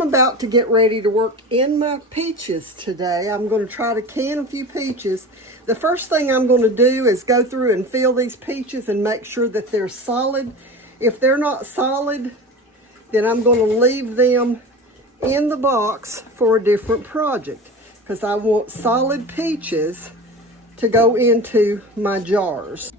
I'm about to get ready to work in my peaches today. I'm going to try to can a few peaches. The first thing I'm going to do is go through and feel these peaches and make sure that they're solid. If they're not solid, then I'm going to leave them in the box for a different project, because I want solid peaches to go into my jars.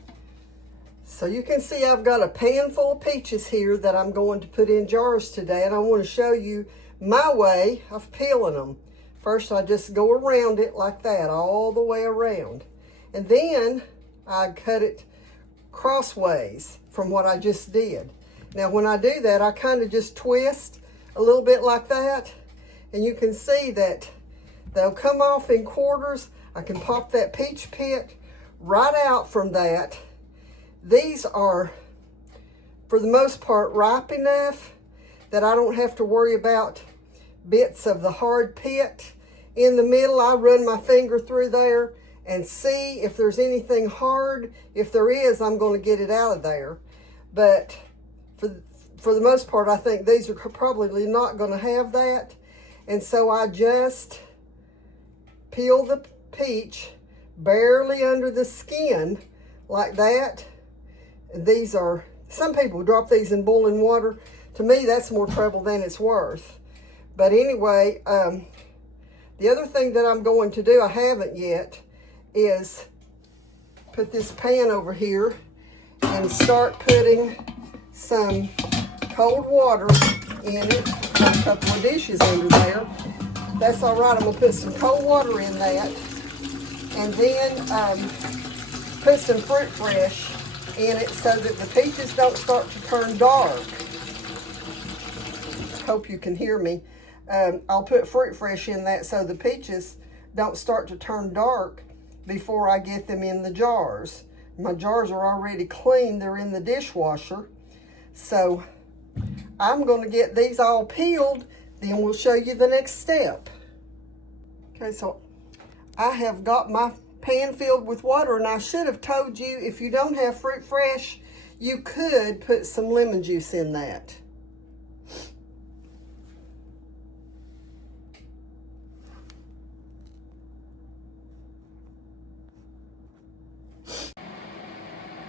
So you can see I've got a pan full of peaches here that I'm going to put in jars today, and I want to show you my way of peeling them. First, I just go around it like that, all the way around. And then I cut it crossways from what I just did. Now when I do that, I kind of just twist a little bit like that, and you can see that they'll come off in quarters. I can pop that peach pit right out from that. These are, for the most part, ripe enough that I don't have to worry about bits of the hard pit. In the middle, I run my finger through there and see if there's anything hard. If there is, I'm going to get it out of there. But for the most part, I think these are probably not going to have that. And so I just peel the peach barely under the skin like that. These are, some people drop these in boiling water. To me, that's more trouble than it's worth. But anyway, the other thing that I'm going to do, I haven't yet, is put this pan over here and start putting some cold water in it. Got a couple of dishes under there. That's all right. I'm going to put some cold water in that. And then put some fruit fresh in it so that the peaches don't start to turn dark. Hope you can hear me. I'll put fruit fresh in that so the peaches don't start to turn dark before I get them in the jars. My jars are already clean. They're in the dishwasher. So I'm going to get these all peeled, then we'll show you the next step. Okay, so I have got my pan filled with water, and I should have told you, if you don't have fruit fresh, you could put some lemon juice in that.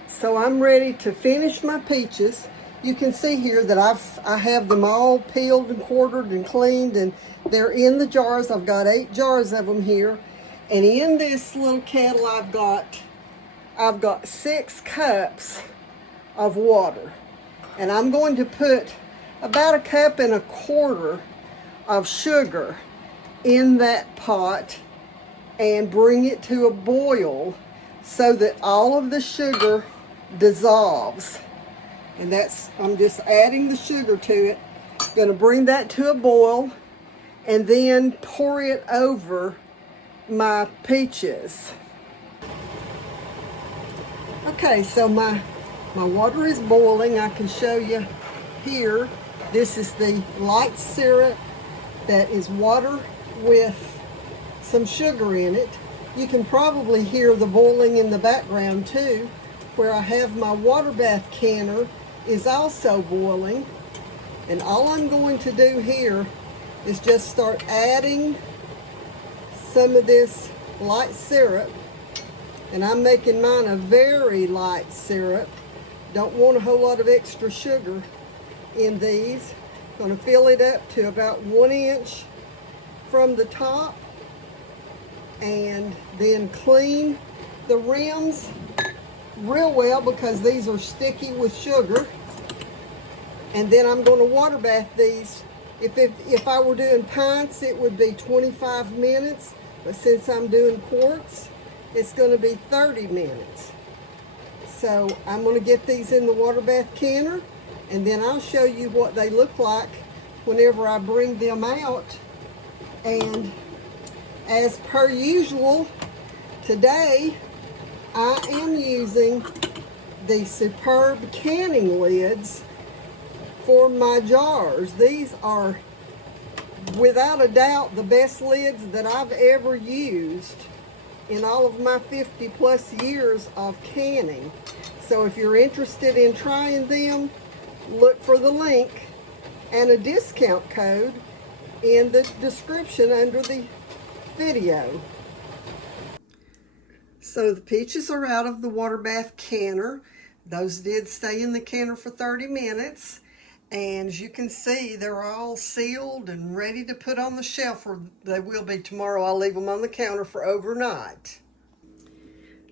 So I'm ready to finish my peaches. You can see here that I have them all peeled and quartered and cleaned, and they're in the jars. I've got 8 jars of them here. And in this little kettle, I've got 6 cups of water. And I'm going to put about 1.25 cups of sugar in that pot and bring it to a boil so that all of the sugar dissolves. And that's, I'm just adding the sugar to it. Going to bring that to a boil and then pour it over my peaches. Okay, so my water is boiling. I can show you here. This is the light syrup that is water with some sugar in it. You can probably hear the boiling in the background too, where I have my water bath canner is also boiling. And all I'm going to do here is just start adding some of this light syrup, and I'm making mine a very light syrup. Don't want a whole lot of extra sugar in these. Going to fill it up to about 1 inch from the top, and then clean the rims real well because these are sticky with sugar. And then I'm going to water bath these. If I were doing pints, it would be 25 minutes. But since I'm doing quarts, it's going to be 30 minutes. So I'm going to get these in the water bath canner, and then I'll show you what they look like whenever I bring them out. And as per usual, today I am using the Superb canning lids for my jars. These are without a doubt the best lids that I've ever used in all of my 50 plus years of canning. So if you're interested in trying them, look for the link and a discount code in the description under the video. So the peaches are out of the water bath canner. Those did stay in the canner for 30 minutes. And as you can see, they're all sealed and ready to put on the shelf, or they will be tomorrow. I'll leave them on the counter for overnight.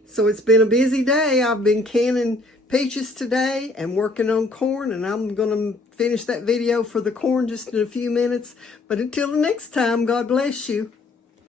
So it's been a busy day. I've been canning peaches today and working on corn, and I'm going to finish that video for the corn just in a few minutes. But until the next time, God bless you.